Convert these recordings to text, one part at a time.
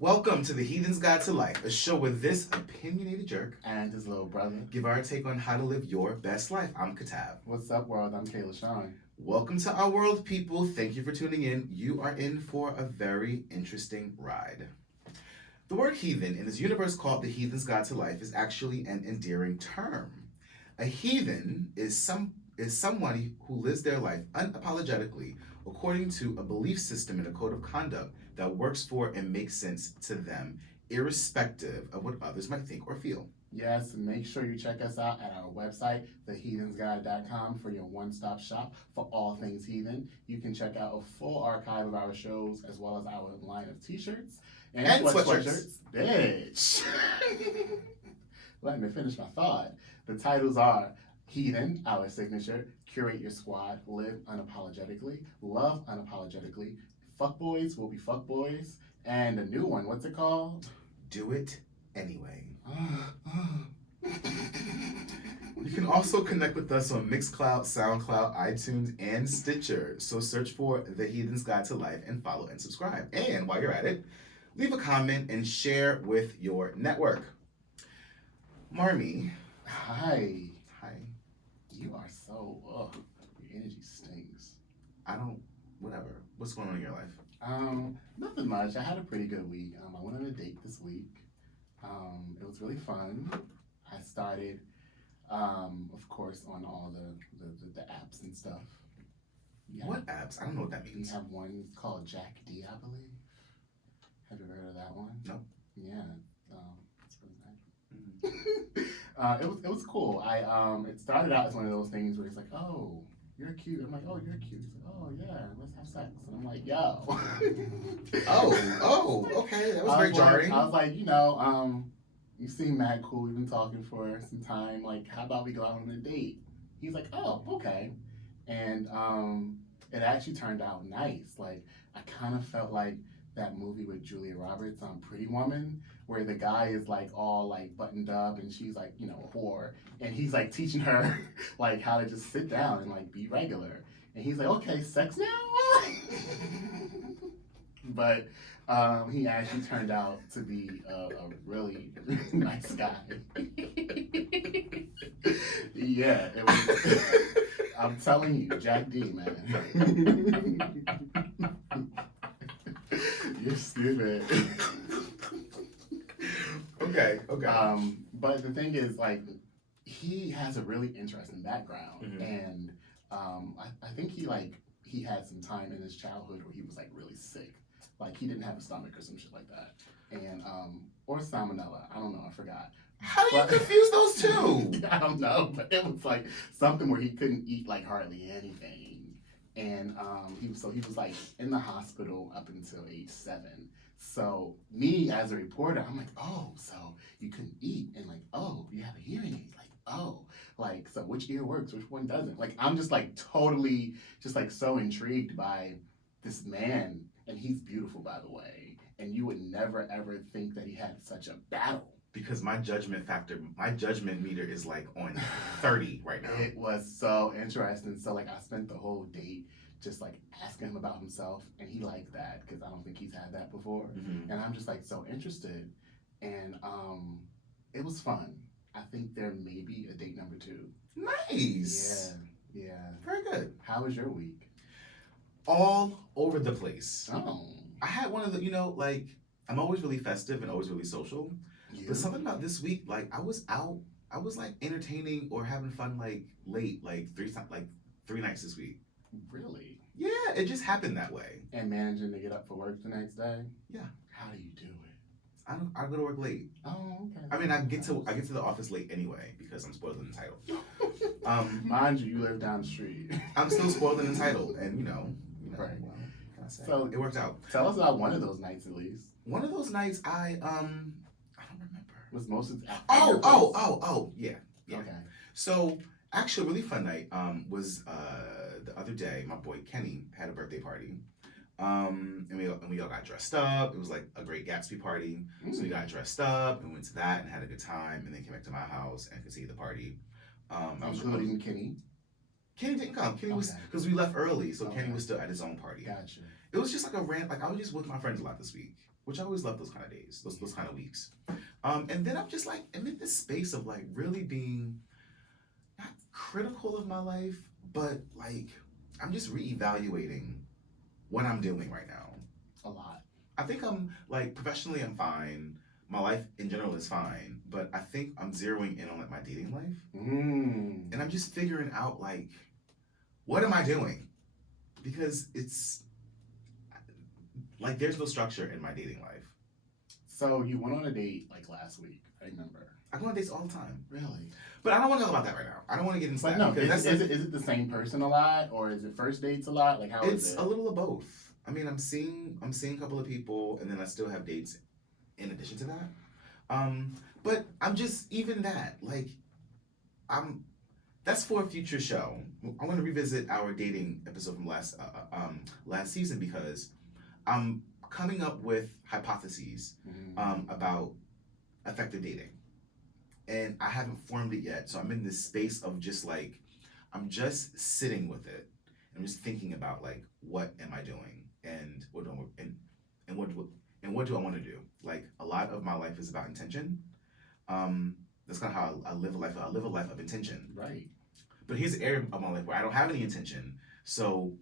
Welcome to the Heathen's Guide to Life, a show where this opinionated jerk And his little brother. give our take on how to live your best life. I'm Katav. What's up, world? I'm Kayla Sean. Welcome to our world, people. Thank you for tuning in. You are in for a very interesting ride. The word heathen in this universe called the Heathen's Guide to Life is actually an endearing term. A heathen is someone who lives their life unapologetically according to a belief system and a code of conduct that works for and makes sense to them, irrespective of what others might think or feel. Yes, make sure you check us out at our website, theheathensguide.com, for your one-stop shop for all things heathen. You can check out a full archive of our shows as well as our line of t-shirts And sweatshirts. Bitch. Let me finish my thought. The titles are Heathen, our signature, Curate Your Squad, Live Unapologetically, Love Unapologetically, Fuckboys Will Be Fuckboys, and a new one, what's it called? Do it anyway. You can also connect with us on Mixcloud, SoundCloud, iTunes, and Stitcher. So search for The Heathen's Guide to Life and follow and subscribe. And while you're at it, leave a comment and share with your network. Marmy. Hi. Hi. You are so, your energy stinks. Whatever. What's going on in your life? Nothing much. I had a pretty good week. I went on a date this week. It was really fun. I started, of course, on all the apps and stuff. Yeah. What apps? I don't know what that We means. have one called Jack D, I believe. Have you ever heard of that one? No. Yeah. It's really nice. It was cool. It started out as one of those things where he's like, "Oh, you're cute." I'm like, "Oh, you're cute." He's like, "Oh yeah, let's have sex." And I'm like, "Yo." Okay. That was very jarring. I was like, you seem mad cool. We've been talking for some time. Like, how about we go out on a date? He's like, "Oh, okay." And it actually turned out nice. Like, I kind of felt like that movie with Julia Roberts on Pretty Woman, where the guy is like all like buttoned up and she's like, a whore, and he's like teaching her like how to just sit down and like be regular. And he's like, "Okay, sex now." But he actually turned out to be a really nice guy. Yeah, it was. I'm telling you, Jack D, man. You're stupid. Okay. But the thing is, like, he has a really interesting background, and I think he had some time in his childhood where he was like really sick, like he didn't have a stomach or some shit like that, and or salmonella. I don't know. I forgot. How do you confuse those two? I don't know, but it was like something where he couldn't eat like hardly anything, and he was like in the hospital up until age 7. So me as a reporter, I'm like, "Oh, so you couldn't eat, and like, oh, you have a hearing aid, like, oh, like, so which ear works, which one doesn't?" Like, I'm just like totally just like so intrigued by this man, and he's beautiful, by the way, and you would never ever think that he had such a battle. Because my judgment meter is like on 30 right now. It was so interesting. So like I spent the whole date just like asking him about himself, and he liked that because I don't think he's had that before. And I'm just like so interested, and it was fun. I think there may be a date number 2. Nice. Yeah. Very good. How was your week? All over the place. Oh. I had one of the, like, I'm always really festive and always really social. Yeah. But something about this week, like, I was out, I was like entertaining or having fun like late, like 3 nights this week. Really? Yeah, it just happened that way. And managing to get up for work the next day? Yeah. How do you do it? I go to work late. Oh, okay. I mean, I get to the office late anyway because I'm spoiled and entitled. Mind you live down the street. I'm still spoiled and entitled, and right. Well, what can I say? So it worked out. Tell us about one of those nights at least. One of those nights, I don't remember. Was most of yeah. Okay. So actually, a really fun night was the other day. My boy Kenny had a birthday party. And we all got dressed up. It was like a great Gatsby party. So we got dressed up and went to that and had a good time, and then came back to my house and continued the party. Including Kenny? Kenny didn't come. Kenny was, because we left early, so Kenny was still at his own party. Gotcha. It was just like a rant. Like, I was just with my friends a lot this week. which I always love those kind of days, those kind of weeks. And then I'm just like, I'm in this space of like really being not critical of my life, but like I'm just reevaluating what I'm doing right now. A lot. I think I'm like professionally I'm fine. My life in general is fine, but I think I'm zeroing in on like my dating life. And I'm just figuring out like what am I doing? Because it's like there's no structure in my dating life. So you went on a date like last week, I remember. I go on dates all the time. Really? But I don't want to talk about that right now. I don't want to get into But that. no, Because is it the same person a lot, or is it first dates a lot? Like how is it's it? a little of both. I mean, I'm seeing a couple of people, and then I still have dates in addition to that. But I'm just even that like I'm. That's for a future show. I want to revisit our dating episode from last season because I'm coming up with hypotheses about effective dating, and I haven't formed it yet. So I'm in this space of just like I'm just sitting with it. I'm just thinking about like what am I doing and what do I, and what do I want to do? Like a lot of my life is about intention. That's kind of how I live a life. I live a life of intention. Right. But here's an area of my life where I don't have any intention. So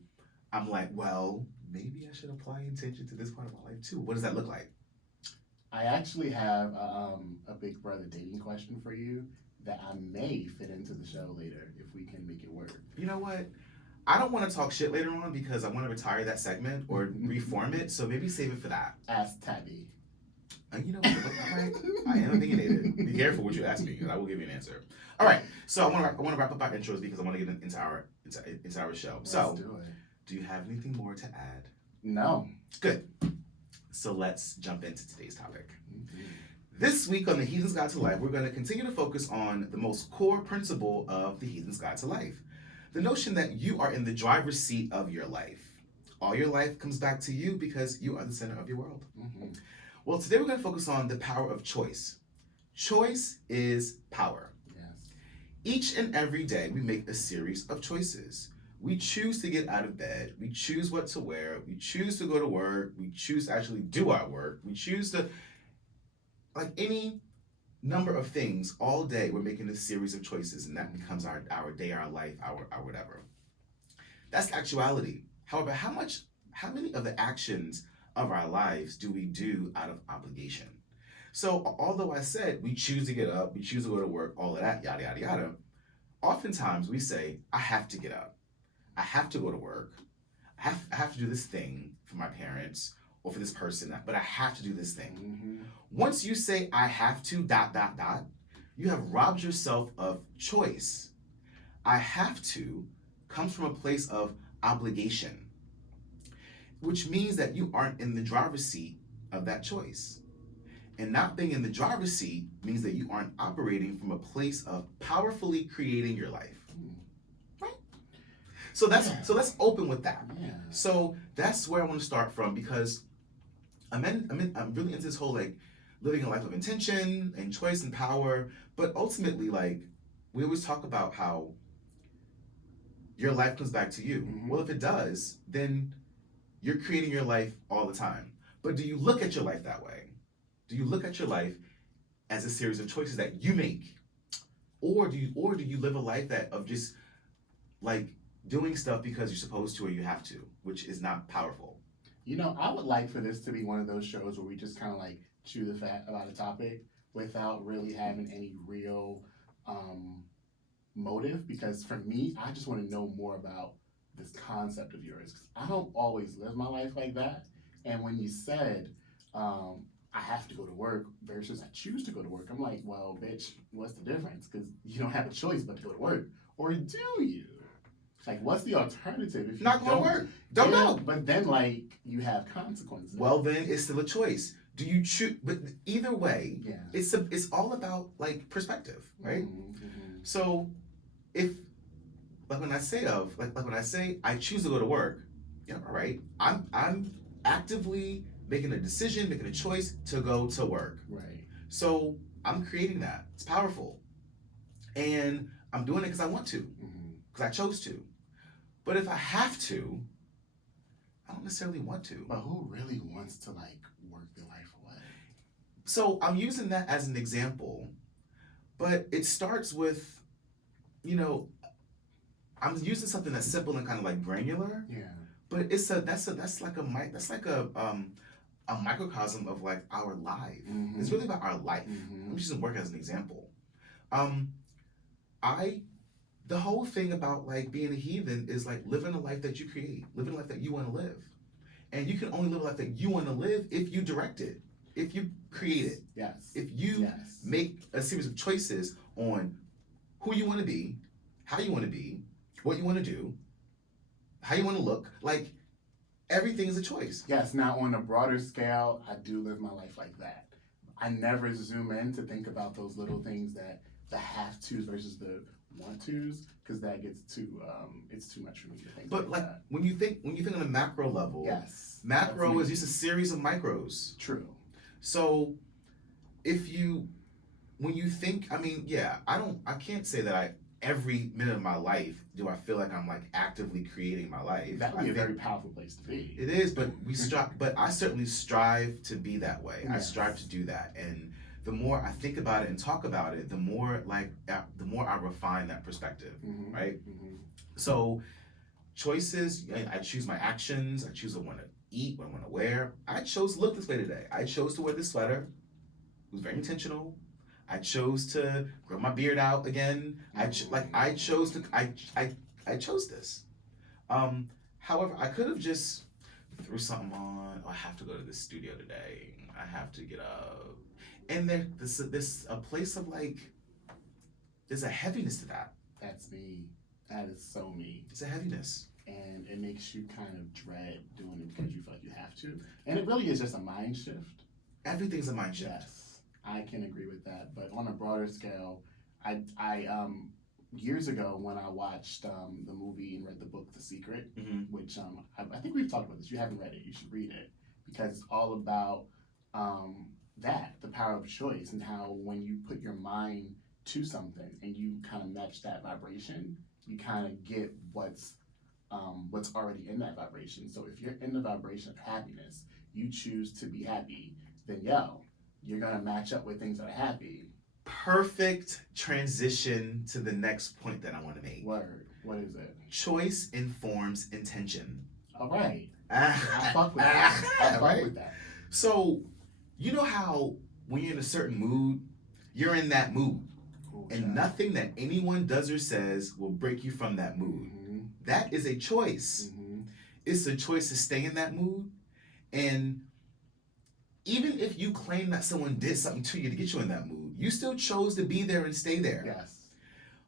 I'm like, well, maybe I should apply intention to this part of my life too. What does that look like? I actually have a Big Brother dating question for you that I may fit into the show later if we can make it work. You know what? I don't want to talk shit later on because I want to retire that segment or reform it. So maybe save it for that. Ask Tabby. You know what? I am opinionated. Be careful what you ask me, and I will give you an answer. All right. So I want to wrap up our intros because I want to get into our show. Let's do it. Do you have anything more to add? No. Good. So let's jump into today's topic. Mm-hmm. This week on the Heathen's Guide to Life, we're going to continue to focus on the most core principle of the Heathen's Guide to Life. The notion that you are in the driver's seat of your life. All your life comes back to you because you are the center of your world. Mm-hmm. Well, today we're going to focus on the power of choice. Choice is power. Yes. Each and every day we make a series of choices. We choose to get out of bed. We choose what to wear. We choose to go to work. We choose to actually do our work. We choose to, like any number of things all day, we're making a series of choices, and that becomes our day, our life, our whatever. That's actuality. However, how many of the actions of our lives do we do out of obligation? So although I said we choose to get up, we choose to go to work, all of that, yada, yada, yada, oftentimes we say, I have to get up. I have to go to work. I have to do this thing for my parents or for this person, but I have to do this thing. Mm-hmm. Once you say, I have to, ... you have robbed yourself of choice. I have to comes from a place of obligation, which means that you aren't in the driver's seat of that choice. And not being in the driver's seat means that you aren't operating from a place of powerfully creating your life. Right? So let's open with that. Yeah. So that's where I want to start from because I'm really into this whole like living a life of intention and choice and power. But ultimately, like we always talk about how your life comes back to you. Mm-hmm. Well, if it does, then you're creating your life all the time. But do you look at your life that way? Do you look at your life as a series of choices that you make? Or do you live a life of just like doing stuff because you're supposed to or you have to, which is not powerful? You know, I would like for this to be one of those shows where we just kind of like chew the fat about a topic without really having any real motive. Because for me, I just want to know more about this concept of yours. 'Cause I don't always live my life like that. And when you said, I have to go to work versus I choose to go to work, I'm like, well, bitch, what's the difference? Because you don't have a choice but to go to work. Or do you? Like, what's the alternative if you Not going to work. Don't go. But then, like, you have consequences. Well, then it's still a choice. Do you choose? But either way, yeah. It's all about like perspective, right? Mm-hmm. So if like when I say I choose to go to work, yeah, all right. I'm actively making a decision, making a choice to go to work. Right. So I'm creating that. It's powerful. And I'm doing it because I want to, because I chose to. But if I have to, I don't necessarily want to. But who really wants to like work their life away? So I'm using that as an example, but it starts with, you know, I'm using something that's simple and kind of like granular, Yeah. but that's like a microcosm of like our life. Mhm. It's really about our life. Mhm. I'm using work as an example. Um, I the whole thing about like being a heathen is like living a life that you create, living a life that you want to live, and you can only live a life that you want to live if you direct it, if you create it, Yes. if you Yes. make a series of choices on who you want to be, how you want to be, what you want to do, how you want to look. Like everything is a choice. Yes. Now, on a broader scale, I do live my life like that. I never zoom in to think about those little things, that the have tos versus the want tos, because that gets too it's too much for me to think. But like that. when you think on a macro level, Yes, macro that's is just a series of micros. true. So if you when you think, I mean, yeah, I can't say that every minute of my life do I feel like I'm like actively creating my life. That would be I a think very powerful place to be. it is, but but I certainly strive to be that way. I Yes. strive to do that, and the more I think about it and talk about it, the more I refine that perspective, Mhm. right? Mhm. So choices, I choose my actions. I choose what I want to eat, what I want to wear. I chose to look this way today. I chose to wear this sweater. It was very intentional. I chose to grow my beard out again. I chose to I chose this. However, I could have just threw something on. Oh, I have to go to the studio today. I have to get up. And this a place of like, there's a heaviness to that. That's me. That is so me. It's a heaviness. And it makes you kind of dread doing it because you feel like you have to. And it really is just a mind shift. Everything's a mind shift. Yes, I can agree with that. But on a broader scale, I years ago when I watched the movie and read the book The Secret, which I think we've talked about this. You haven't read it, you should read it, because it's all about the power of choice, and how when you put your mind to something and you kind of match that vibration, you kind of get what's already in that vibration. So if you're in the vibration of happiness, you choose to be happy, then you're gonna match up with things that are happy. Perfect transition to the next point that I want to make. Word. What is it? Choice informs intention. All right. I fuck with that. I fuck with that. So, you know how when you're in a certain mood, you're in that mood. Cool, and nothing that anyone does or says will break you from that mood. Mm-hmm. That is a choice. Mm-hmm. It's a choice to stay in that mood. And even if you claim that someone did something to you to get you in that mood, you still chose to be there and stay there. Yes.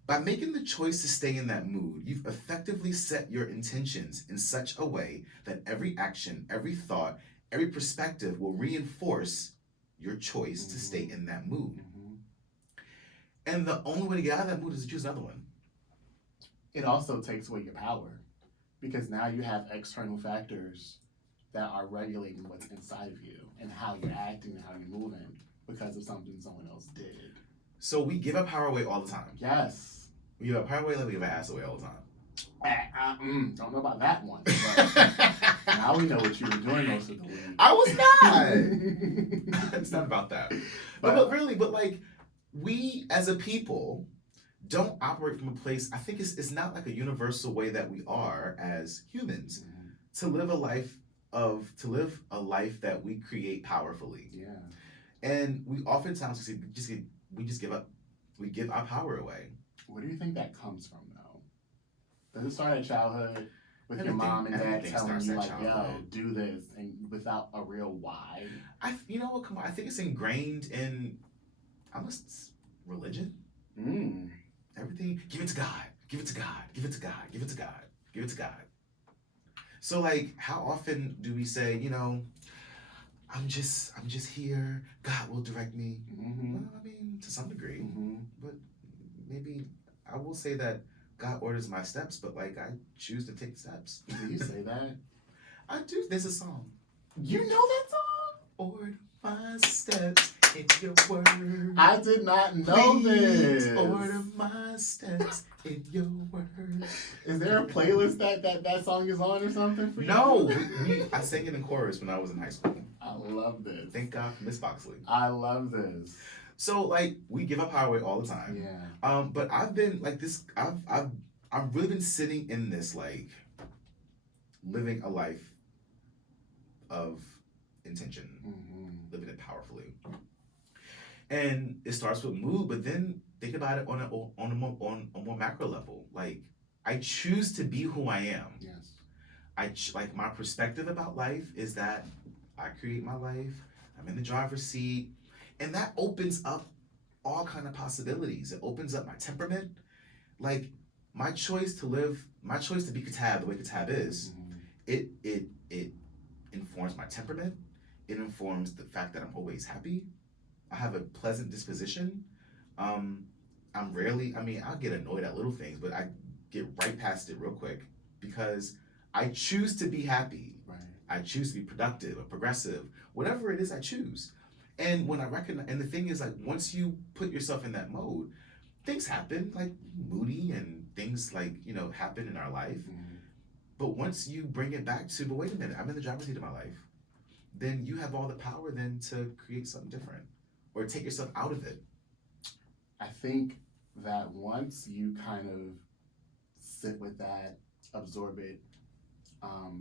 By making the choice to stay in that mood, you've effectively set your intentions in such a way that every action, every thought, every perspective will reinforce your choice to stay in that mood. Mm-hmm. And the only way to get out of that mood is to choose another one. It also takes away your power, because now you have external factors that are regulating what's inside of you and how you're acting and how you're moving because of something someone else did. So we give our power away all the time. Yes. We give our power away like we give our ass away all the time. Don't know about that one. But now we know what you were doing most of the week. I was not. It's not about that. But really, like, we as a people don't operate from a place, I think it's not like a universal way that we are as humans to live a life that we create powerfully. Yeah. And we oftentimes we just give up. We give our power away. Where do you think that comes from, though? Does it start at childhood with your mom and dad telling you, like, yo, do this, and without a real why? You know what? Come on. I think it's ingrained in almost religion. Everything. Give it to God. Give it to God. Give it to God. Give it to God. Give it to God. So, like, how often do we say, you know, I'm just here. God will direct me. Well, I mean, to some degree, but maybe I will say that God orders my steps, but like I choose to take steps. Do you say that? I do. There's a song. You know that song? Order my steps in your words. I did not know Please this. order my steps in your words. Is there a playlist that song is on or something for you? No, I sang it in chorus when I was in high school. I love this. Thank God for Miss Boxley. I love this. So like we give up highway all the time. Yeah. But I've been like this. I've really been sitting in this like living a life of intention, living it powerfully. And it starts with mood, but then think about it on a more macro level. Like I choose to be who I am. Yes. Like my perspective about life is that I create my life. I'm in the driver's seat, and that opens up all kind of possibilities. It opens up my temperament, like my choice to live, my choice to be Katab the way Katab is. It informs my temperament. It informs the fact that I'm always happy. I have a pleasant disposition. I'm rarely, I mean, I'll get annoyed at little things, but I get right past it real quick because I choose to be happy. Right. I choose to be productive or progressive, whatever it is I choose. And when I recognize, and the thing is like, once you put yourself in that mode, things happen, like moody and things like, happen in our life. But once you bring it back to, but wait a minute, I'm in the driver's seat of my life, then you have all the power then to create something different or take yourself out of it. I think that once you kind of sit with that, absorb it,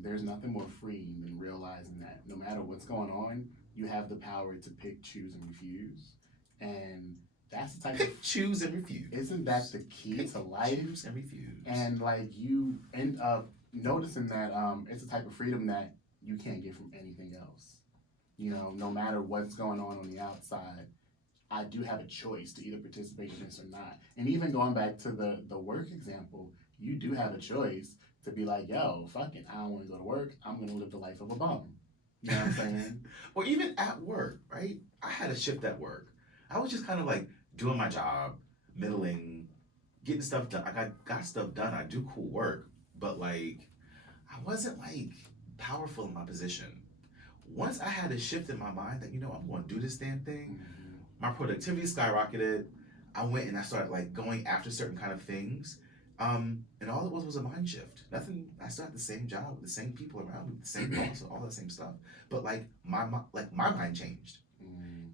there's nothing more freeing than realizing that no matter what's going on, you have the power to pick, choose, and refuse. And that's the type Pick, choose, and refuse. Isn't that the key Pick, to life? Choose, and refuse. And like you end up noticing that it's a type of freedom that you can't get from anything else. No matter what's going on the outside, I do have a choice to either participate in this or not. And even going back to the work example, you do have a choice to be like, yo, fuck it, I don't want to go to work. I'm going to live the life of a bum. You know what I'm saying? Or even at work, right? I had a shift at work. I was just kind of like doing my job, middling, getting stuff done. I got stuff done. I do cool work, but like, I wasn't like powerful in my position. Once I had a shift in my mind that, I'm going to do this damn thing, my productivity skyrocketed. I went and I started like going after certain kind of things. And all it was a mind shift. Nothing, I still had the same job with the same people around me, the same boss, all the same stuff. But like my mind changed.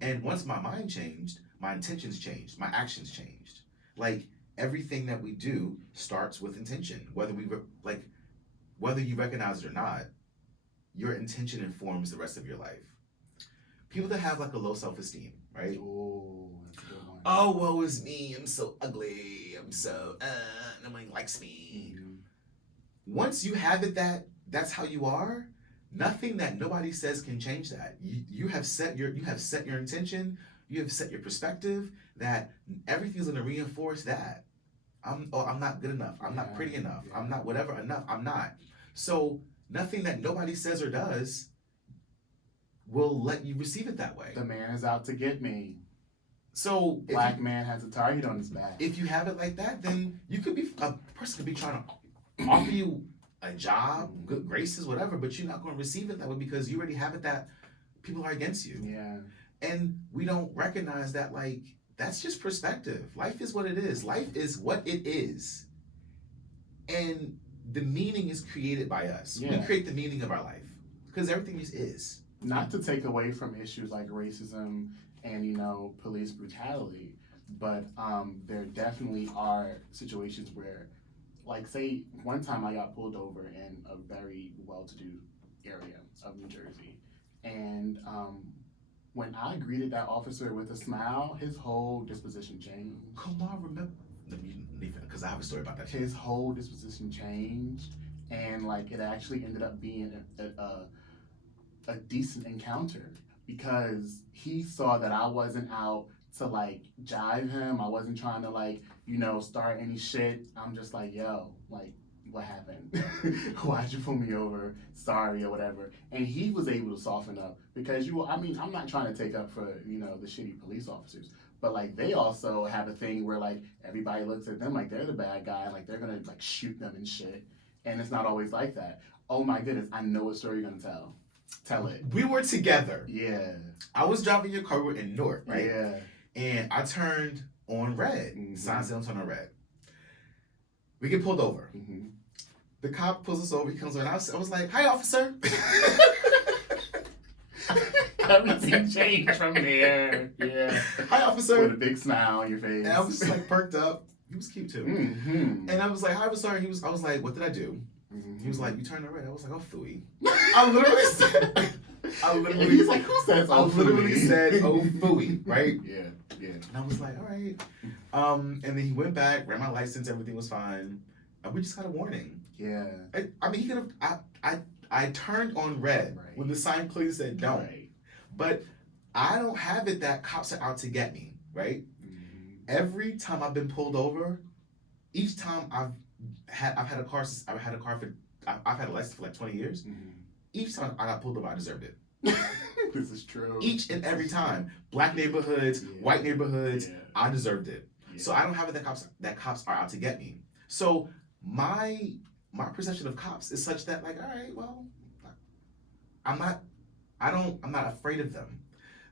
And once my mind changed, my intentions changed, my actions changed. Like everything that we do starts with intention. Whether you recognize it or not, your intention informs the rest of your life. People that have like a low self-esteem, right? Oh, that's a good one. Oh, woe is me. I'm so ugly. I'm so, nobody likes me. Once you have it that's how you are, nothing that nobody says can change that. You have set your intention. You have set your perspective that everything's going to reinforce that. I'm not good enough. I'm not pretty enough. I'm not whatever enough. I'm not. So nothing that nobody says or does will let you receive it that way. The man is out to get me. So Black man has a target on his back. If you have it like that, then a person could be trying to offer you a job, good graces, whatever, but you're not going to receive it that way because you already have it that people are against you. Yeah. And we don't recognize that, like, that's just perspective. Life is what it is. Life is what it is. And the meaning is created by us. Yeah. We create the meaning of our life because everything just is. Not to take away from issues like racism and, police brutality, but there definitely are situations where, like, say, one time I got pulled over in a very well-to-do area of New Jersey, and when I greeted that officer with a smile, his whole disposition changed. Come on, remember, because I have a story about that. His whole disposition changed, and like it actually ended up being a decent encounter because he saw that I wasn't out to like jive him. I wasn't trying to like, start any shit. I'm just like, yo, like, what happened? Why'd you pull me over? Sorry or whatever. And he was able to soften up because I'm not trying to take up for, the shitty police officers, but like they also have a thing where like everybody looks at them like they're the bad guy, like they're gonna like shoot them and shit. And it's not always like that. Oh my goodness, I know what story you're gonna tell. Tell it. We were together. Yeah. I was driving your car. We were in North, right? Yeah. And I turned on red. Mhm. Sign said don't turn on red. We get pulled over. Mm-hmm. The cop pulls us over. He comes over. And I was like, "Hi, officer." Everything changed from there. Yeah. "Hi, officer." With a big smile on your face. And I was like perked up. He was cute too. Mm-hmm. And I was like, "Hi, officer." I was like, "What did I do?" Mm-hmm. He was like, "You turned on red." I was like, "Oh, phooey." I literally said, And he's like, who says I oh literally phooey? said, "Oh, phooey," right? Yeah. And I was like, "All right." And then he went back, ran my license, everything was fine. And we just got a warning. Yeah. I mean, he could have. I turned on red Right. when the sign clearly said don't. Right. But I don't have it that cops are out to get me, right? Mm-hmm. Every time I've been pulled over, each time I've had a car for I've had a license for like 20 years. Mm-hmm. Each time I got pulled over, I deserved it. This is true. Each and every time, black neighborhoods, Yeah. white neighborhoods, Yeah. I deserved it. Yeah. So I don't have it that cops are out to get me. So my perception of cops is such that, like, all right, well, I'm not afraid of them.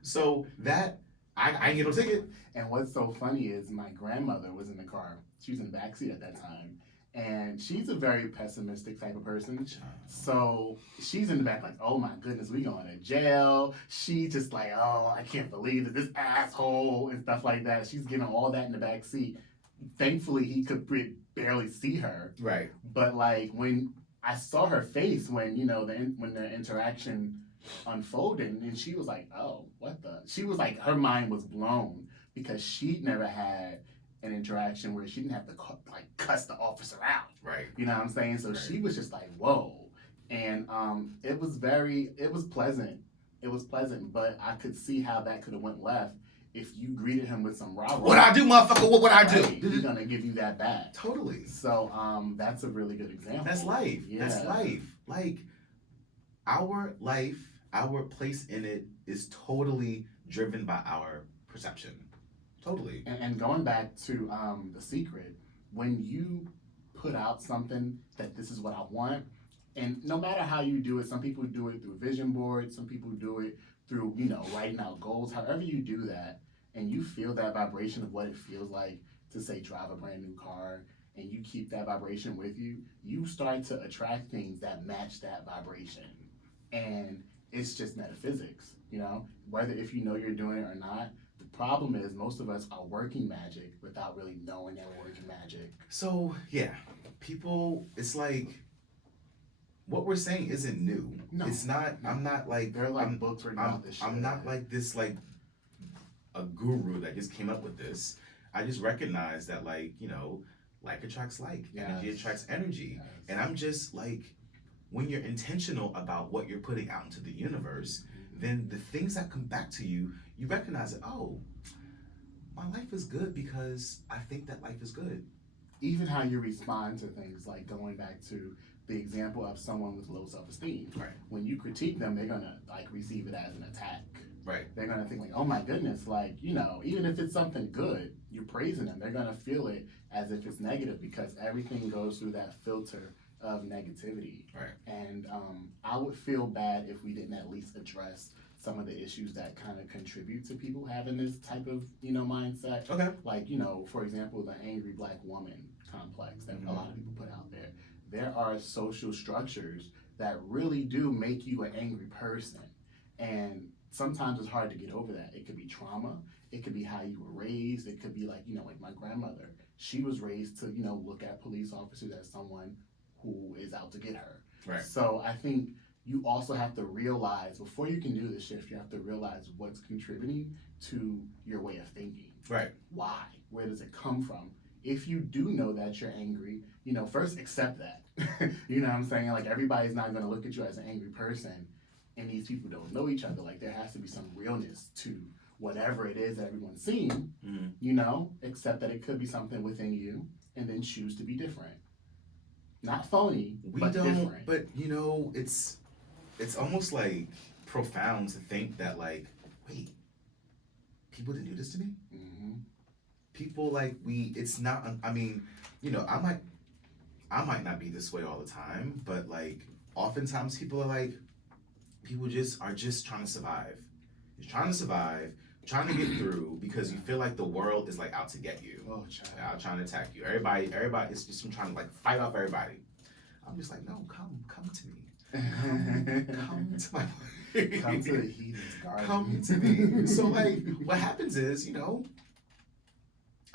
So that I ain't get no ticket. And what's so funny is my grandmother was in the car. She was in the backseat at that time. And she's a very pessimistic type of person. So she's in the back like, oh my goodness, we going to jail. She just like, oh, I can't believe that this asshole and stuff like that. She's getting all that in the back seat. Thankfully, he could barely see her. Right. But like when I saw her face when, when the interaction unfolded, and she was like, oh, what the? She was like, her mind was blown because she'd never had an interaction where she didn't have to cuss the officer out. Right. You know what I'm saying? So Right. she was just like, whoa. And it was pleasant. It was pleasant, but I could see how that could have went left if you greeted him with some rah-rah. What I do, motherfucker? What would I do? Right, he's gonna give you that back. Totally. So that's a really good example. That's life. Yeah. That's life. Like our life, our place in it is totally driven by our perception. Totally. And going back to The Secret, when you put out something that this is what I want, and no matter how you do it, some people do it through vision boards, some people do it through, writing out goals, however you do that, and you feel that vibration of what it feels like to, say, drive a brand new car, and you keep that vibration with you, you start to attract things that match that vibration. And it's just metaphysics, whether if you know you're doing it or not. The problem is most of us are working magic without really knowing that we're working magic. So yeah, people, it's like what we're saying isn't new. No. It's not. I'm not like There are like books written about this shit. I'm not like this like a guru that just came up with this. I just recognize that like attracts like, Yes. energy attracts energy, Yes. and I'm just like when you're intentional about what you're putting out into the universe, then the things that come back to you, you recognize that, oh, my life is good because I think that life is good. Even how you respond to things, like going back to the example of someone with low self-esteem. Right. When you critique them, they're gonna receive it as an attack. Right. They're gonna think like, oh my goodness, even if it's something good, you're praising them. They're gonna feel it as if it's negative because everything goes through that filter of negativity. Right. And I would feel bad if we didn't at least address some of the issues that kind of contribute to people having this type of, mindset. Okay. Like, for example, the angry black woman complex that a lot of people put out there. There are social structures that really do make you an angry person. And sometimes it's hard to get over that. It could be trauma. It could be how you were raised. It could be like my grandmother. She was raised to, look at police officers as someone who is out to get her. Right. So I think you also have to realize, before you can do the shift, you have to realize what's contributing to your way of thinking. Right. Why? Where does it come from? If you do know that you're angry, first accept that. You know what I'm saying? Like, everybody's not going to look at you as an angry person, and these people don't know each other. Like, there has to be some realness to whatever it is that everyone's seeing, accept that it could be something within you, and then choose to be different. Not phony, but different. But it's almost like profound to think that like, wait, people didn't do this to me? Mm-hmm. People it's not, I mean, I might not be this way all the time, but like oftentimes people are like, people just are just trying to survive. You're trying to survive, trying to get through because you feel like the world is like out to get you, Oh, child. out trying to attack you. Everybody, it's just trying to like fight off everybody. I'm just like, no, come to me. Come to my Come to the Heathen's garden. come to me. So like what happens is,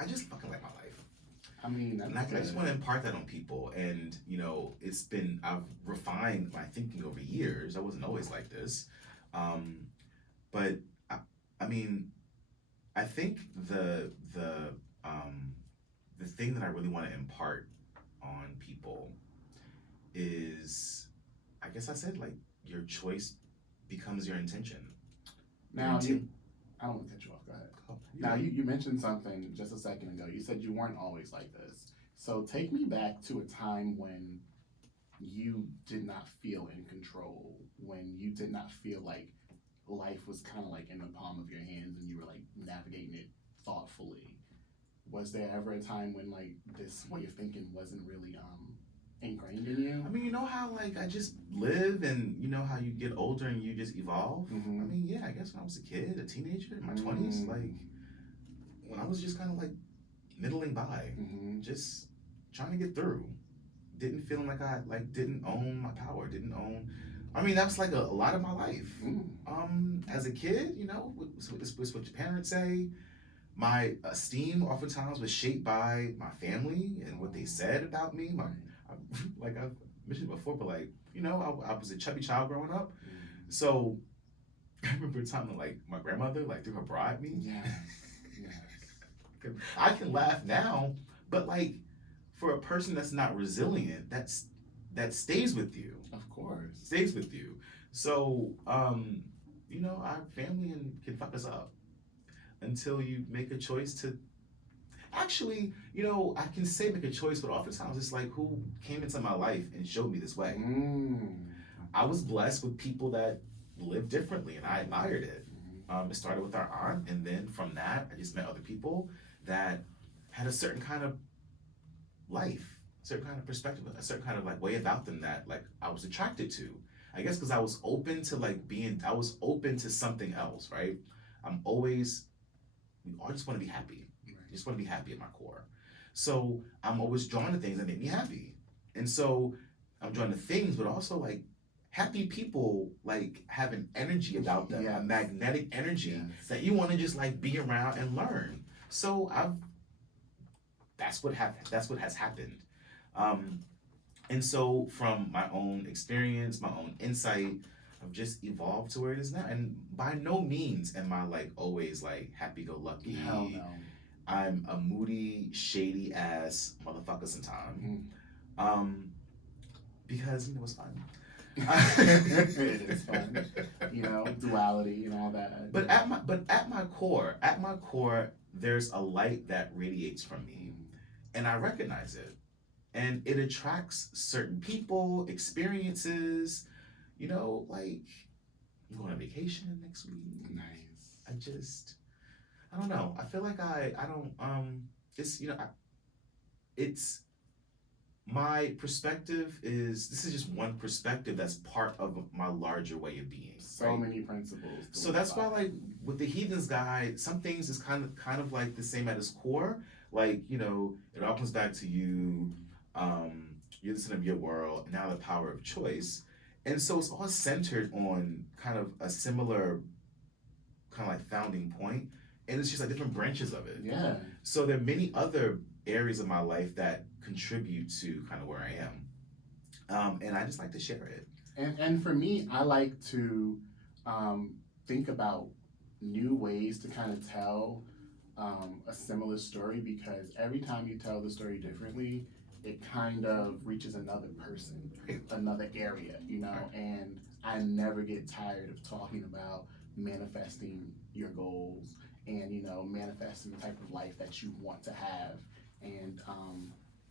I just fucking like my life. I mean, And I just want to impart that on people. And, I've refined my thinking over years. I wasn't always like this. But I mean, I think the thing that I really want to impart on people is, I guess I said, like, your choice becomes your intention. Now, I don't want to cut you off. Go ahead. Oh, Now, you mentioned something just a second ago. You said you weren't always like this. So take me back to a time when you did not feel in control, when you did not feel like life was kind of like in the palm of your hands and you were like navigating it thoughtfully. Was there ever a time when like this way of thinking wasn't really ingrained in you? I mean, you know how like I just live, and you know how you get older and you just evolve. Mm-hmm. I mean, yeah, I guess when I was a kid, a teenager, in my 20s, like when I was just kind of like middling by, just trying to get through. Didn't feel like I like didn't own my power. Didn't own. I mean, that was like a lot of my life. As a kid, it's what your parents say. My esteem oftentimes was shaped by my family and what they said about me. Like I've mentioned before, but like I was a chubby child growing up, so I remember a time that like my grandmother like threw her bra at me. Yes. I can laugh now, but like for a person that's not resilient, that stays with you. Of course, stays with you. So our family can fuck us up until you make a choice to. Actually, I can say make a choice, but oftentimes it's like who came into my life and showed me this way. I was blessed with people that lived differently, and I admired it. It started with our aunt, and then from that, I just met other people that had a certain kind of life, a certain kind of perspective, a certain kind of like way about them that like I was attracted to. I guess because I was open to I was open to something else, right? We all just want to be happy. Just want to be happy at my core. So I'm always drawn to things that make me happy. And so I'm drawn to things, but also like happy people like have an energy about them, a magnetic energy that you want to just like be around and learn. So that's what has happened. And so from my own experience, my own insight, I've just evolved to where it is now. And by no means am I like always like happy-go-lucky. Hell no. I'm a moody, shady ass motherfucker sometimes. Because it's fun. It is fun. Duality and all that. But at my core, there's a light that radiates from me, and I recognize it, and it attracts certain people, experiences. Like I'm going on vacation next week. Nice. I don't know. I feel like I don't it's my perspective this is just one perspective that's part of my larger way of being. So many principles. So that's why like with the Heathens guide, some things is kind of like the same at its core. Like, it all comes back to you, you're the center of your world, and now the power of choice. And so it's all centered on kind of a similar kind of like founding point. And it's just like different branches of it. Yeah. So there are many other areas of my life that contribute to kind of where I am. And I just like to share it. And for me, I like to think about new ways to kind of tell a similar story, because every time you tell the story differently, it kind of reaches another person, another area, and I never get tired of talking about manifesting your goals and, manifesting the type of life that you want to have. And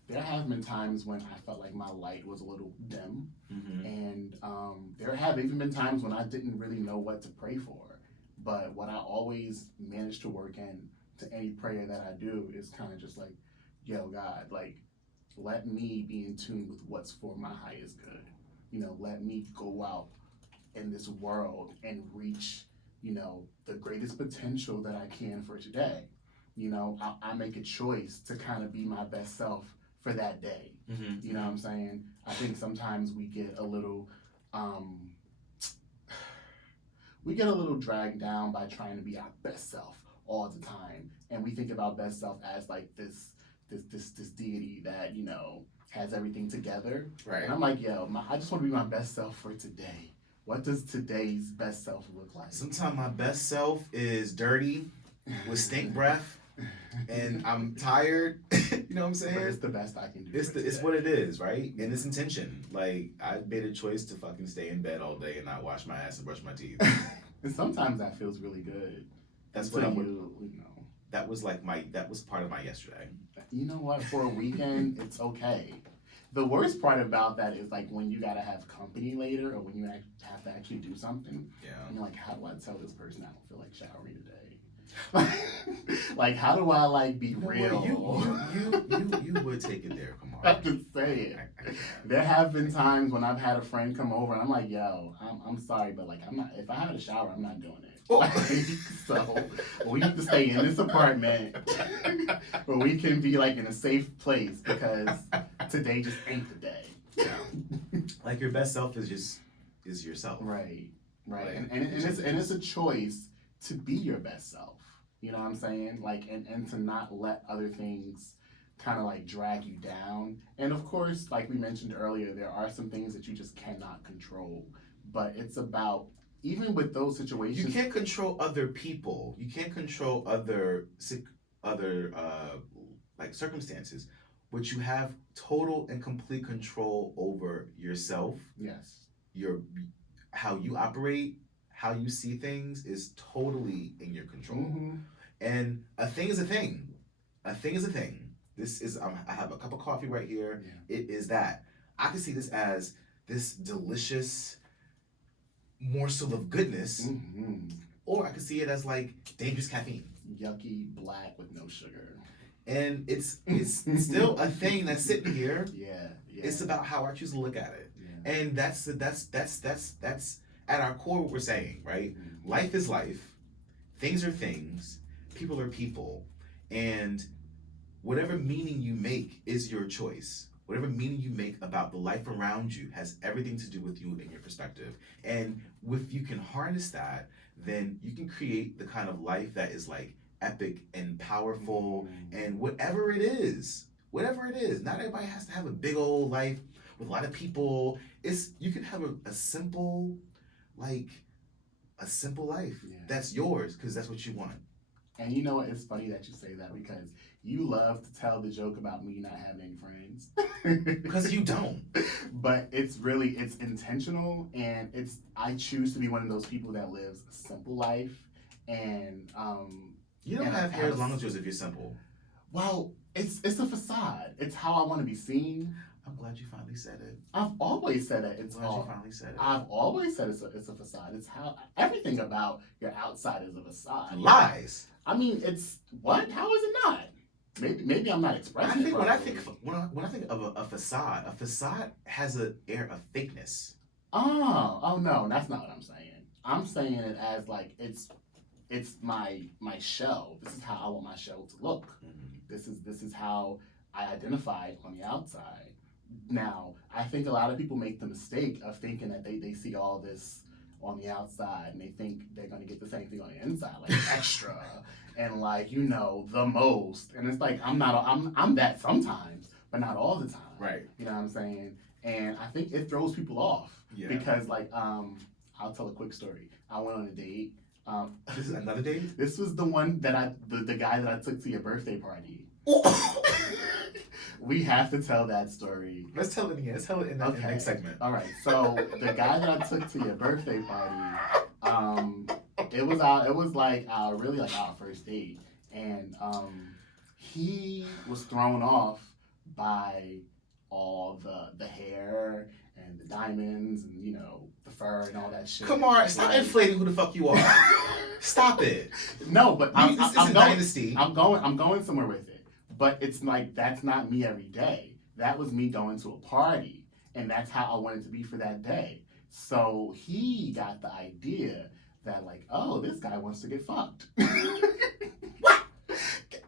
there have been times when I felt like my light was a little dim, and there have even been times when I didn't really know what to pray for. But what I always manage to work in to any prayer that I do is kind of just like, yo, God, like, let me be in tune with what's for my highest good. Let me go out in this world and reach, the greatest potential that I can for today. I make a choice to kind of be my best self for that day. Mm-hmm. You know what I'm saying? I think sometimes we get a little dragged down by trying to be our best self all the time, and we think about best self as like this deity that has everything together. Right. And I'm like, I just want to be my best self for today. What does today's best self look like? Sometimes my best self is dirty with stink breath, and I'm tired. You know what I'm saying? But it's the best I can do. It's what it is, right? And it's intention. Like, I made a choice to fucking stay in bed all day and not wash my ass and brush my teeth. And sometimes that feels really good. That's what that was part of my yesterday. You know what? For a weekend, it's okay. The worst part about that is like when you gotta have company later, or when you have to actually do something. Yeah. And you're like, how do I tell this person I don't feel like showering today? Like, how do I like be real? You would take it there. Come on. I'm just saying. There have been times when I've had a friend come over and I'm like, yo, I'm sorry, but like, I'm not. If I had a shower, I'm not doing it. Like, so we need to stay in this apartment where we can be like in a safe place, because today just ain't the day. Yeah. Like, your best self is yourself. Right. And it's a choice to be your best self. You know what I'm saying? Like, and to not let other things kind of like drag you down. And of course, like we mentioned earlier, there are some things that you just cannot control. But it's about, even with those situations, you can't control other people. You can't control other like circumstances, but you have total and complete control over yourself. Yes. How you operate, how you see things is totally in your control. Mm-hmm. And a thing is a thing. A thing is a thing. This is, I have a cup of coffee right here. Yeah. It is that. I can see this as this delicious morsel of goodness, mm-hmm. or I can see it as like dangerous caffeine. Yucky black with no sugar. And it's still a thing that's sitting here. Yeah. It's about how I choose to look at it. Yeah. And that's at our core what we're saying, right? Mm-hmm. Life is life. Things are things. People are people. And whatever meaning you make is your choice. Whatever meaning you make about the life around you has everything to do with you and your perspective. And if you can harness that, then you can create the kind of life that is like epic and powerful, mm-hmm. and whatever it is. Not everybody has to have a big old life with a lot of people. You can have a simple life that's yours, because that's what you want. And you know what? It's funny that you say that, because you love to tell the joke about me not having any friends. Because you don't. But it's intentional, and I choose to be one of those people that lives a simple life. And you don't have hair as long as yours if you're simple. Well, it's a facade. It's how I want to be seen. I'm glad you finally said it. I've always said it. You finally said it. I've always said it's a facade. It's how everything about your outside is a facade. Lies. I mean, it's what? How is it not? Maybe I'm not expressing. When I think of a facade has an air of fakeness. Oh no, that's not what I'm saying. I'm saying it as like it's my shell. This is how I want my shell to look. Mm-hmm. This is how I identify on the outside. Now, I think a lot of people make the mistake of thinking that they see all this on the outside, and they think they're going to get the same thing on the inside, like extra and like, the most. And it's like, I'm that sometimes, but not all the time. Right. You know what I'm saying? And I think it throws people off. Yeah. Because like, I'll tell a quick story. I went on a date. This is another date? This was the one that the guy that I took to your birthday party. We have to tell that story. Let's tell it again. Let's tell it in the next segment. All right. So the guy that I took to your birthday party, it was really our first date, and he was thrown off by all the hair and the diamonds and the fur and all that shit. Come on, stop inflating who the fuck you are. Stop it. No, but this is a dynasty. I'm going somewhere with it. But it's like, that's not me every day. That was me going to a party, and that's how I wanted to be for that day. So he got the idea that like, oh, this guy wants to get fucked. What?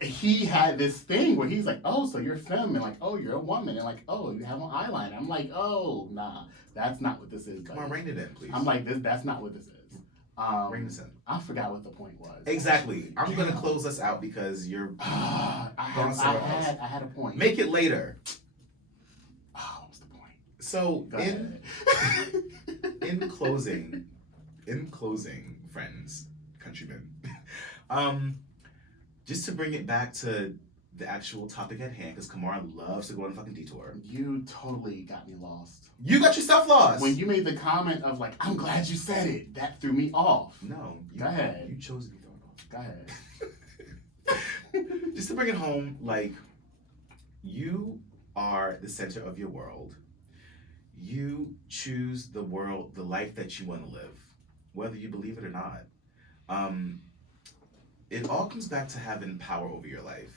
He had this thing where he's like, oh, so you're femme, and like, oh, you're a woman, and like, oh, you have an eyeliner. I'm like, oh, nah, that's not what this is. Come on, rein it in, please. I'm like, that's not what this is. Rein this in. I forgot what the point was. Exactly. I'm gonna close us out because you're. I had a point. Make it later. Oh, what's the point? So Go ahead. in closing, friends, countrymen, just to bring it back to the actual topic at hand, because Kamara loves to go on a fucking detour. You totally got me lost. You got yourself lost. When you made the comment of like, I'm glad you said it, that threw me off. No. Go ahead. You chose to be thrown off. Go ahead. Just to bring it home, like, you are the center of your world. You choose the world, the life that you want to live, whether you believe it or not. It all comes back to having power over your life,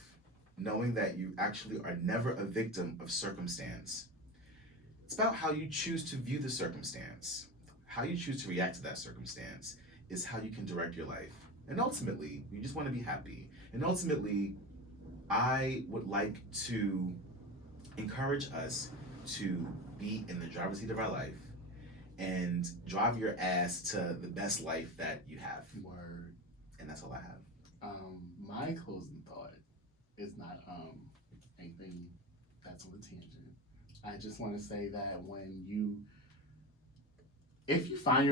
knowing that you actually are never a victim of circumstance. It's about how you choose to view the circumstance. How you choose to react to that circumstance is how you can direct your life. And ultimately, you just want to be happy. And ultimately, I would like to encourage us to be in the driver's seat of our life and drive your ass to the best life that you have. Word. And that's all I have. My closing thought is not anything that's on a tangent. I just want to say that if you find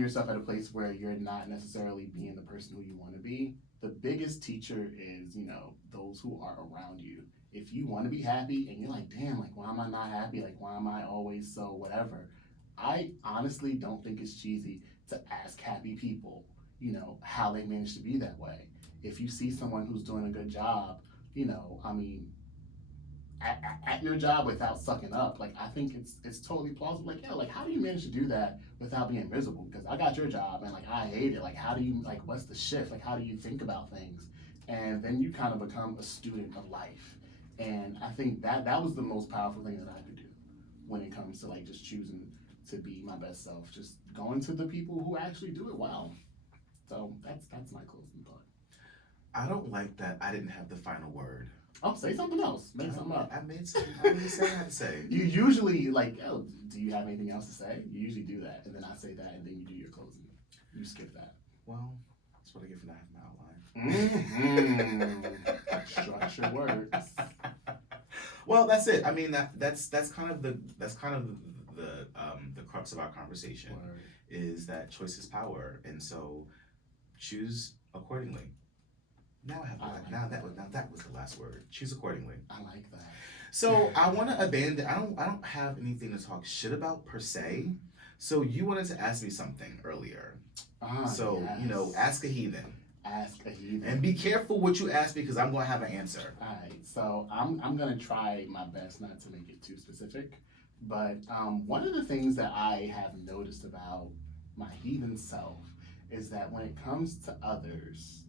yourself at a place where you're not necessarily being the person who you want to be, the biggest teacher is, those who are around you. If you want to be happy and you're like, damn, like, why am I not happy? Like, why am I always so whatever? I honestly don't think it's cheesy to ask happy people, how they manage to be that way. If you see someone who's doing a good job, at your job without sucking up, like, I think it's totally plausible. Like, like, how do you manage to do that without being miserable? Because I got your job and like, I hate it. Like, how do you, like, what's the shift? Like, how do you think about things? And then you kind of become a student of life. And I think that was the most powerful thing that I could do when it comes to like just choosing to be my best self, just going to the people who actually do it well. So that's my closing thought. I don't like that I didn't have the final word. Oh, say something else. Make something up. I made some. I didn't say what I had to say. You usually like, oh, do you have anything else to say? You usually do that, and then I say that, and then you do your closing. You skip that. Well, that's what I get for not having my outline. Structured words. Well, that's it. I mean, that's kind of the crux of our conversation. Word. Is that choice is power, and so choose accordingly. Now that was the last word. Choose accordingly. I like that. So I want to abandon. I don't have anything to talk shit about per se. So you wanted to ask me something earlier. So yes. Ask a heathen. Ask a heathen. And be careful what you ask me because I'm going to have an answer. All right. So I'm gonna try my best not to make it too specific, but one of the things that I have noticed about my heathen self is that when it comes to others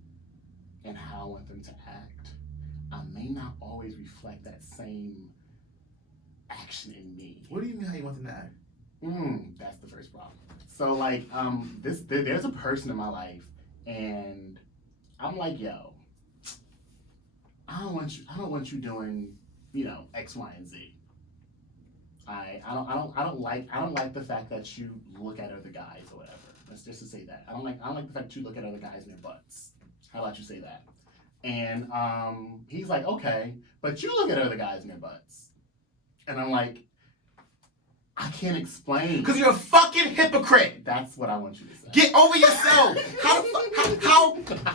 and how I want them to act, I may not always reflect that same action in me. What do you mean how you want them to act? That's the first problem. So like there's a person in my life and I'm like, yo, I don't want you doing, X, Y, and Z. I don't like the fact that you look at other guys or whatever. Let's just to say that. I don't like the fact that you look at other guys in their butts. How about you say that? And he's like, okay, but you look at other guys in their butts. And I'm like, I can't explain. Because you're a fucking hypocrite. That's what I want you to say. Get over yourself. How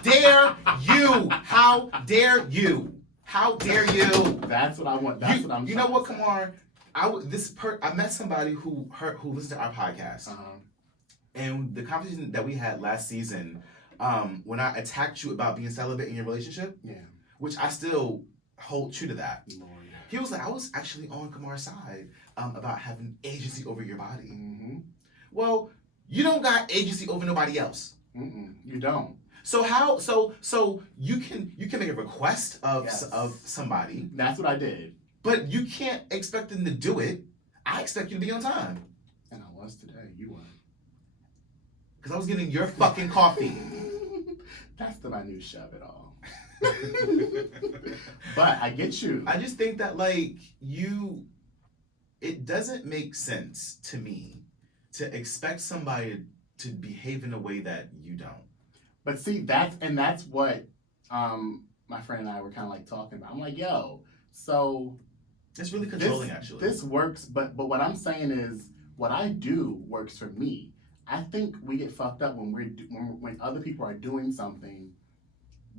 dare you? How dare you? How dare you? That's what I want. That's what I'm. You know what, Kamar? I met somebody who listened to our podcast, and the conversation that we had last season, when I attacked you about being celibate in your relationship, which I still hold true to that. Lord. He was like, I was actually on Kamar's side about having agency over your body. Mm-hmm. Well, you don't got agency over nobody else. You don't. So how? So you can make a request of somebody. That's what I did. But you can't expect them to do it. I expect you to be on time. And I was today. You were. Because I was getting your fucking coffee. That's the minutia of it all. But I get you. I just think that, it doesn't make sense to me to expect somebody to behave in a way that you don't. But see, that's what my friend and I were kind of like talking about. I'm like, yo, so it's really controlling, actually. This works, but what I'm saying is, what I do works for me. I think we get fucked up when other people are doing something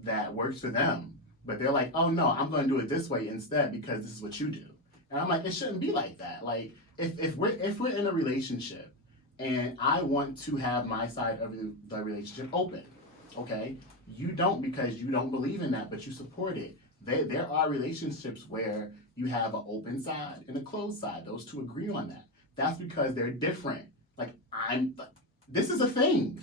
that works for them, but they're like, oh no, I'm going to do it this way instead because this is what you do. And I'm like, it shouldn't be like that. Like, if we're in a relationship and I want to have my side of the relationship open, okay? You don't, because you don't believe in that, but you support it. There are relationships where you have an open side and a closed side. Those two agree on that. That's because they're different. This is a thing.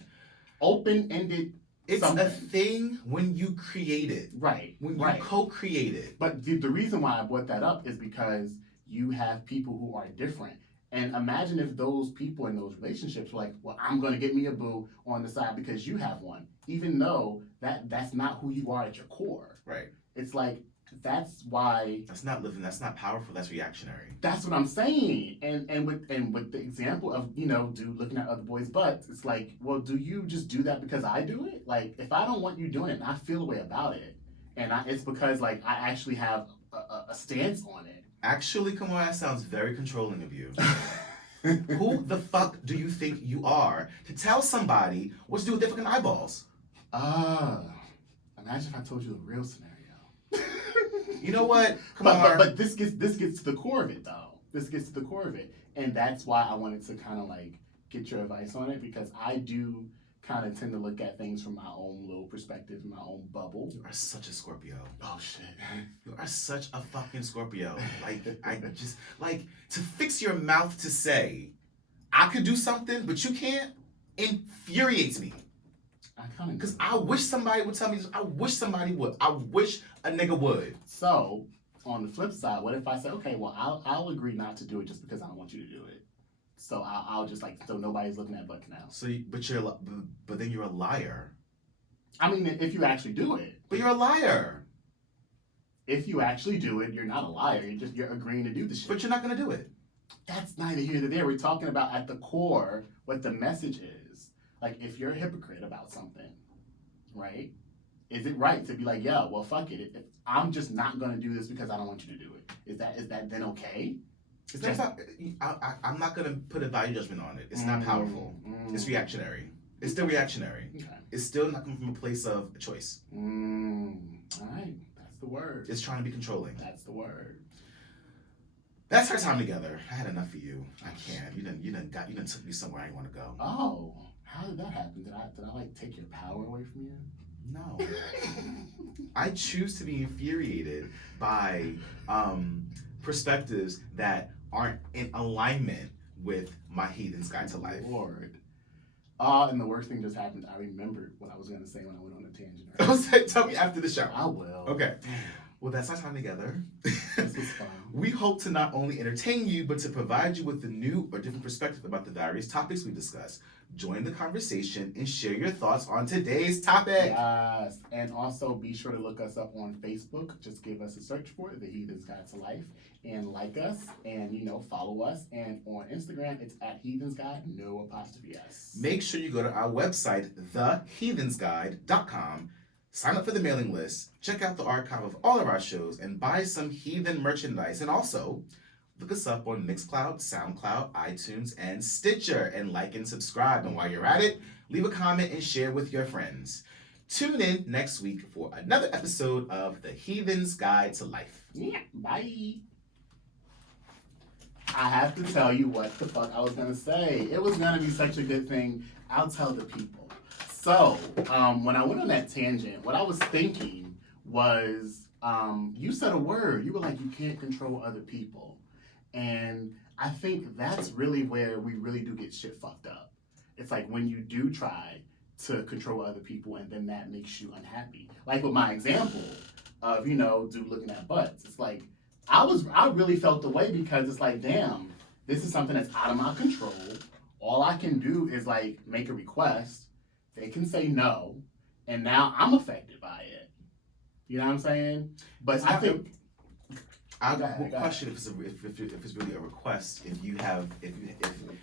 Open-ended. It's something. A thing when you create it. Right. When you co-create it. But the reason why I brought that up is because you have people who are different. And imagine if those people in those relationships were like, well, I'm going to get me a boo on the side because you have one. Even though that's not who you are at your core. Right. It's like, that's why. That's not living. That's not powerful. That's reactionary. That's what I'm saying. And with the example of, dude looking at other boys' butts, it's like, well, do you just do that because I do it? Like, if I don't want you doing it, and I feel a way about it, and it's because I actually have a stance on it. Actually, come on, that sounds very controlling of you. Who the fuck do you think you are to tell somebody what to do with their fucking eyeballs? Imagine if I told you the real scenario. You know what? But this gets to the core of it, though. This gets to the core of it, and that's why I wanted to kind of get your advice on it, because I do kind of tend to look at things from my own little perspective, my own bubble. You are such a Scorpio. Oh shit! You are such a fucking Scorpio. To fix your mouth to say, I could do something, but you can't, infuriates me. Because I wish somebody would tell me this. I wish somebody would. I wish a nigga would. So, on the flip side, what if I say, okay, well, I'll agree not to do it just because I don't want you to do it. So I'll just so nobody's looking at butt canals. So, but then you're a liar. I mean, if you actually do it. But you're a liar. If you actually do it, you're not a liar. You're agreeing to do the shit. But you're not gonna do it. That's neither here nor there. We're talking about at the core what the message is. Like, if you're a hypocrite about something, right? Is it right to be like, yeah, well, fuck it. If I'm just not going to do this because I don't want you to do it. Is that then okay? I'm not going to put a value judgment on it. It's not powerful. It's reactionary. It's still reactionary. Okay. It's still not coming from a place of choice. All right. That's the word. It's trying to be controlling. That's the word. That's our time together. I had enough for you. I can't. You done took me somewhere I didn't want to go. Oh. How did that happen? Did I take your power away from you? No. I choose to be infuriated by perspectives that aren't in alignment with my Heathen's Guide to Life. Lord. And the worst thing just happened. I remembered what I was going to say when I went on a tangent. Right? Tell me after the show. I will. Okay. Well, that's our time together. This was fun. We hope to not only entertain you, but to provide you with a new or different perspective about the various topics we discuss. Join the conversation and share your thoughts on today's topic. Yes, and also be sure to look us up on Facebook. Just give us a search for it, The Heathen's Guide to Life, and like us, and follow us. And on Instagram, it's at Heathen's Guide, no apostrophe S. Make sure you go to our website, theheathensguide.com. Sign up for the mailing list, check out the archive of all of our shows, and buy some Heathen merchandise. And also, look us up on Mixcloud, SoundCloud, iTunes, and Stitcher, and like and subscribe. And while you're at it, leave a comment and share with your friends. Tune in next week for another episode of The Heathen's Guide to Life. Yeah, bye. I have to tell you what the fuck I was going to say. It was going to be such a good thing. I'll tell the people. So, when I went on that tangent, what I was thinking was, you said a word. You were like, you can't control other people. And I think that's really where we really do get shit fucked up. It's like when you do try to control other people and then that makes you unhappy. Like with my example of, dude looking at butts. It's like, I really felt the way because it's like, damn, this is something that's out of my control. all I can do is like make a request. They can say no, and now I'm affected by it. You know what I'm saying? But I think I Go ahead. question if it's really a request. If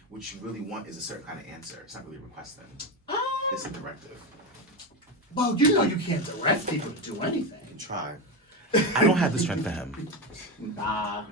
what you really want is a certain kind of answer, it's not really a request then. It's a directive. Well, you know you can't direct people to do anything. Try. I don't have the strength for him. Nah.